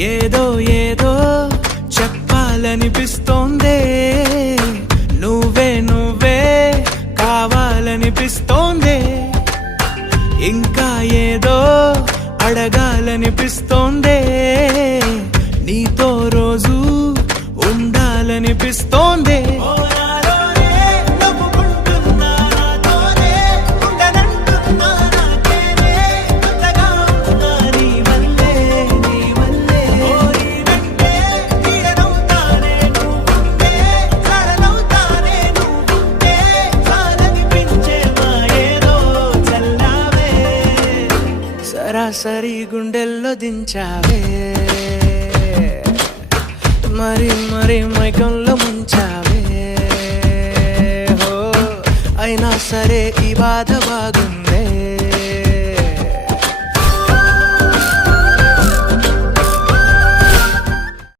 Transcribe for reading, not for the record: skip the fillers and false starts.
ఏదో ఏదో చెప్పాలనిపిస్తోందే, నువ్వే నువ్వే కావాలనిపిస్తోందే, ఇంకా ఏదో అడగాలనిపిస్తోందే, నీతో రోజు ఉండాలనిపిస్తోందే. సరాసరి గుండెల్లో దించావే, మరి మరి మైకంలో ముంచావే, అయినా సరే ఈ బాధ బాగుంది.